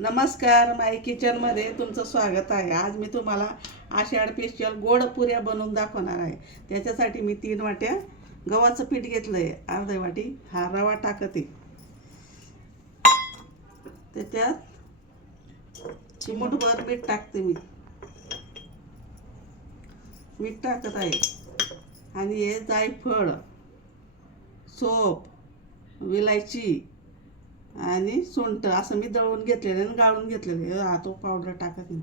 नमस्कार माई किचनमध्ये तुमचं स्वागत आहे. आज मी तुम्हाला आषाढ स्पेशल गोड पुऱ्या बनवून दाखवणार आहे. त्याच्यासाठी मी तीन वाट्या गव्हाचं पीठ घेतलं आहे अर्ध्या वाटी हा रवा टाकते. त्याच्यात चिमूटभर मीठ टाकते मी. मीठ टाकत आहे. आणि हे जायफळ सोप विलायची आणि सुंठ असं मी दळून घेतलेलं आणि गाळून घेतलेलं. हा तो पावडर टाकत नाही.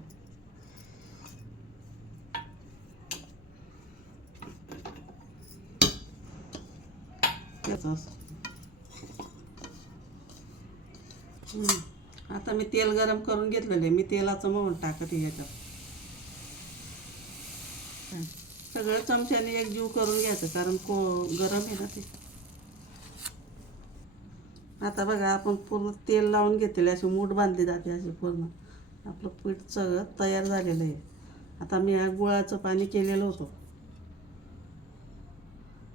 त्याचं आता मी तेल गरम करून घेतलेलं आहे. मी तेलाचं मोहन टाकत याच्यात. सगळं चमच्याने एकजीव करून घ्यायचं कारण को गरम आहे ना ते. आता बघा आपण पूर्ण तेल लावून घेतलेले असे मूठ बांधले जाते असे पूर्ण. आपलं पीठ सगळं तयार झालेलं आहे. आता मी ह्या गुळाचं पाणी केलेलं होतं.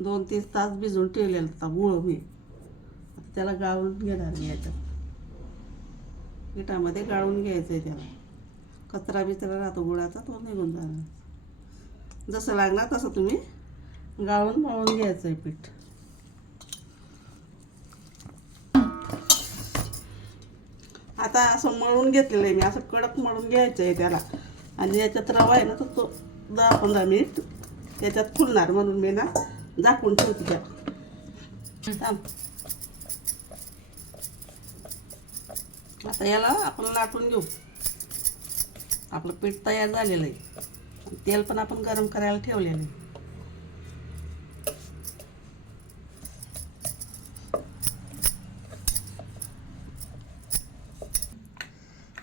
दोन तीन तास भिजवून ठेवलेलं होता गुळ मी आता त्याला गाळून घेणार मी याच्यात. पिठामध्ये गाळून घ्यायचं आहे त्याला. कचरा बिचरा राहतो गुळाचा तो निघून जाणार. जसं लागणार तसं तुम्ही गाळून मळून घ्यायचं आहे पीठ. आता असं मळून घेतलेलं आहे मी असं कडक मळून घ्यायचं आहे त्याला. आणि याच्यात रवा आहे ना तर तो दहा पंधरा मिनिट त्याच्यात फुलणार म्हणून मी ना झाकून ठेवते त्या आता याला आपण लाटून घेऊ. आपलं पीठ तयार झालेलं आहे. तेल पण आपण गरम करायला ठेवलेलं आहे.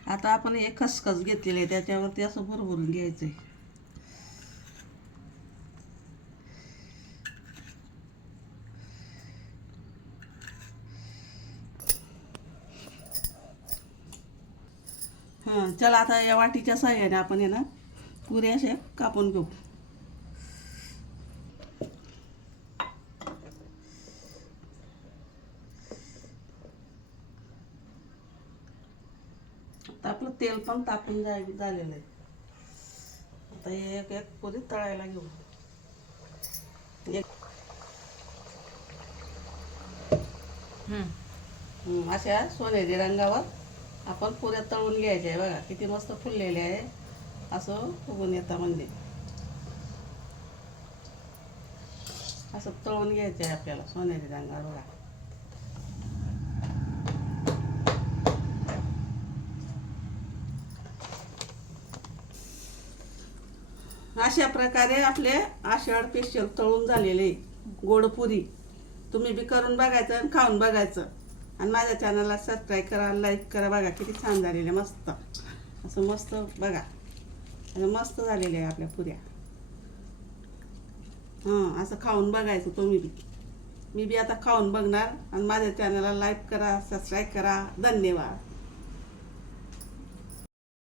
आता आपण हे खसखस घेतलेले आहे त्याच्यावरती असं भरभरून घ्यायचं आहे हां चला आता या वाटीच्या साह्याने आपण आहे ना पुऱ्या अशा कापून घेऊ आता आपलं तेल पण तापून जाय झालेलं आहे. आता हे एक एक पुरी तळायला घेऊ एक अशा सोनेरी रंगावर आपण पुऱ्या तळून घ्यायच्या आहे बघा. किती मस्त फुललेले आहे. असं फुगून येतं म्हणजे. असं तळून घ्यायचं आहे आपल्याला सोनेरी रंगावर बघा. अशा प्रकारे आपले आषाढ स्पेशल तळून झालेले गोडपुरी तुम्ही बी करून बघायचं आणि खाऊन बघायचं. आणि माझ्या चॅनलला सबस्क्राईब करा लाईक करा बघा किती छान झालेले मस्त. असं मस्त बघा. आणि मस्त झालेले आहे आपल्या पुऱ्या. हां असं खाऊन बघायचं तुम्ही बी. मी बी आता खाऊन बघणार. आणि माझ्या चॅनलला लाईक करा सबस्क्राईब करा. धन्यवाद.